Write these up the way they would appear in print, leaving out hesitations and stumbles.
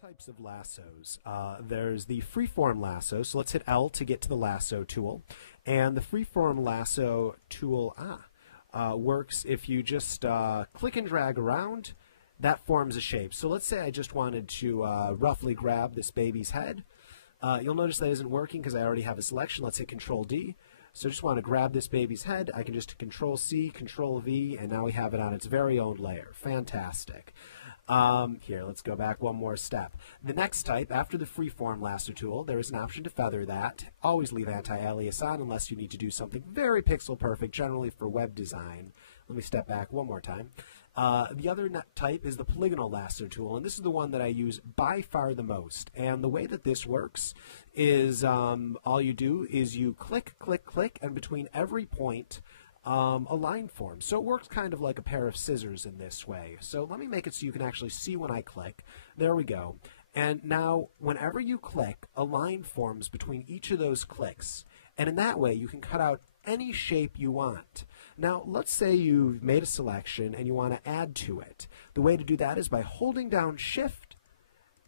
Types of lassos. There's the freeform lasso, so let's hit L to get to the lasso tool. And the freeform lasso tool works if you just click and drag around, that forms a shape. So let's say I just wanted to roughly grab this baby's head. You'll notice that isn't working because I already have a selection. Let's hit Control D. So I just want to grab this baby's head. I can just Control C, Control V, and now we have it on its very own layer. Fantastic. Here, let's go back one more step. The next type, after the freeform lasso tool, there is an option to feather that. Always leave anti-alias on unless you need to do something very pixel perfect, generally for web design. Let me step back one more time. The other type is the polygonal lasso tool, and this is the one that I use by far the most. And the way that this works is all you do is you click, click, click, and between every point, a line forms. So it works kind of like a pair of scissors in this way. So let me make it so you can actually see when I click. There we go. And now, whenever you click, a line forms between each of those clicks. And in that way, you can cut out any shape you want. Now, let's say you've made a selection and you want to add to it. The way to do that is by holding down Shift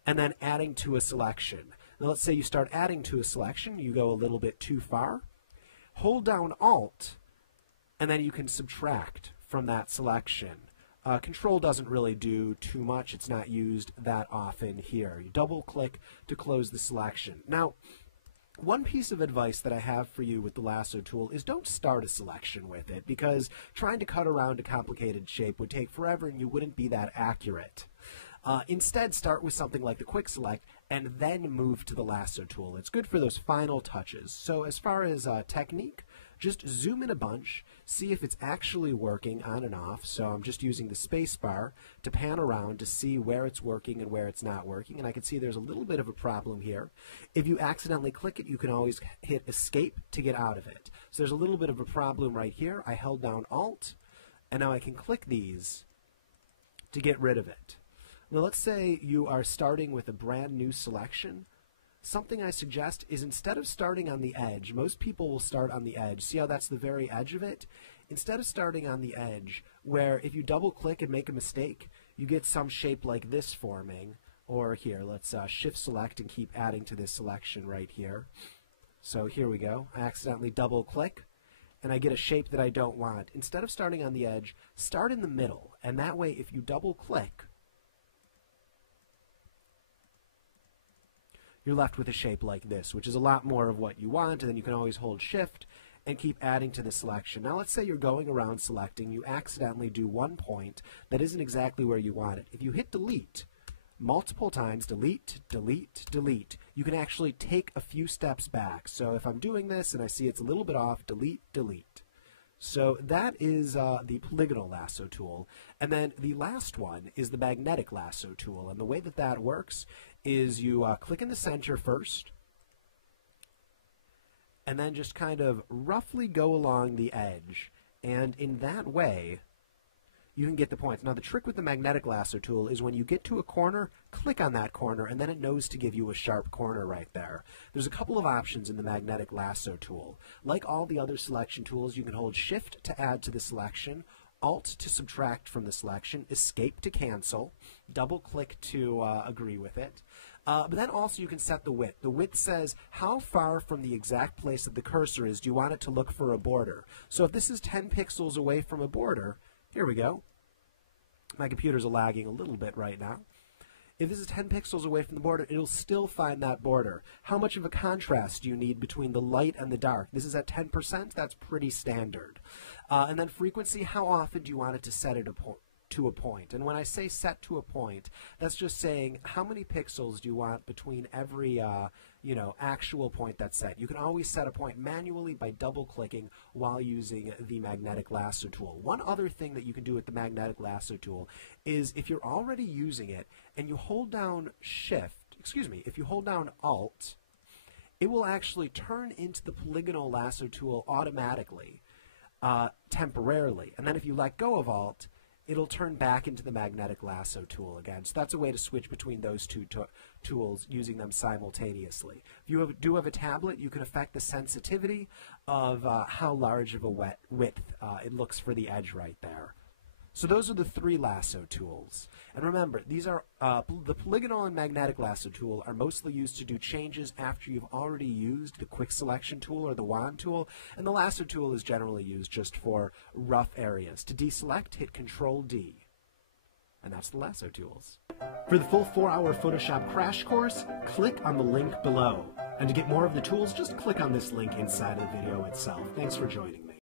and then adding to a selection. Now, let's say you start adding to a selection. You go a little bit too far. Hold down Alt, and then you can subtract from that selection. Control doesn't really do too much. It's not used that often here. You double click to close the selection. Now, one piece of advice that I have for you with the lasso tool is don't start a selection with it, because trying to cut around a complicated shape would take forever and you wouldn't be that accurate. Instead, start with something like the quick select and then move to the lasso tool. It's good for those final touches. So as far as technique, just zoom in a bunch, see if it's actually working on and off. So I'm just using the space bar to pan around to see where it's working and where it's not working. And I can see there's a little bit of a problem here. If you accidentally click it, you can always hit Escape to get out of it. So there's a little bit of a problem right here. I held down Alt, and now I can click these to get rid of it. Now let's say you are starting with a brand new selection. Something I suggest is, instead of starting on the edge, most people will start on the edge. See how that's the very edge of it? Instead of starting on the edge, where if you double click and make a mistake, you get some shape like this forming. Or here, let's Shift Select and keep adding to this selection right here. So here we go. I accidentally double click, and I get a shape that I don't want. Instead of starting on the edge, start in the middle. And that way, if you double click, you're left with a shape like this, which is a lot more of what you want, and then you can always hold Shift and keep adding to the selection. Now let's say you're going around selecting, you accidentally do one point that isn't exactly where you want it. If you hit delete multiple times, delete, delete, delete, you can actually take a few steps back. So if I'm doing this and I see it's a little bit off, delete, delete. So that is the polygonal lasso tool. And then the last one is the magnetic lasso tool. And the way that that works is you click in the center first, and then just kind of roughly go along the edge. And in that way, you can get the points. Now, the trick with the magnetic lasso tool is when you get to a corner, click on that corner, and then it knows to give you a sharp corner right there. There's a couple of options in the magnetic lasso tool. Like all the other selection tools, you can hold Shift to add to the selection, Alt to subtract from the selection, Escape to cancel, double-click to agree with it. But then also you can set the width. The width says how far from the exact place that the cursor is do you want it to look for a border. So if this is 10 pixels away from a border, here we go. My computer's lagging a little bit right now. If this is 10 pixels away from the border, it'll still find that border. How much of a contrast do you need between the light and the dark? This is at 10%. That's pretty standard. And then frequency, how often do you want it to set it to a point? And when I say set to a point, that's just saying how many pixels do you want between every actual point that's set. You can always set a point manually by double-clicking while using the magnetic lasso tool. One other thing that you can do with the magnetic lasso tool is if you're already using it and you hold down if you hold down Alt, it will actually turn into the polygonal lasso tool automatically, temporarily. And then if you let go of Alt, it'll turn back into the magnetic lasso tool again. So that's a way to switch between those two tools using them simultaneously. If you do have a tablet, you can affect the sensitivity of how large of a width it looks for the edge right there. So those are the three lasso tools. And remember, these are the polygonal and magnetic lasso tool are mostly used to do changes after you've already used the quick selection tool or the wand tool, and the lasso tool is generally used just for rough areas. To deselect, hit Control D. And that's the lasso tools. For the full 4-hour Photoshop crash course, click on the link below. And to get more of the tools, just click on this link inside the video itself. Thanks for joining me.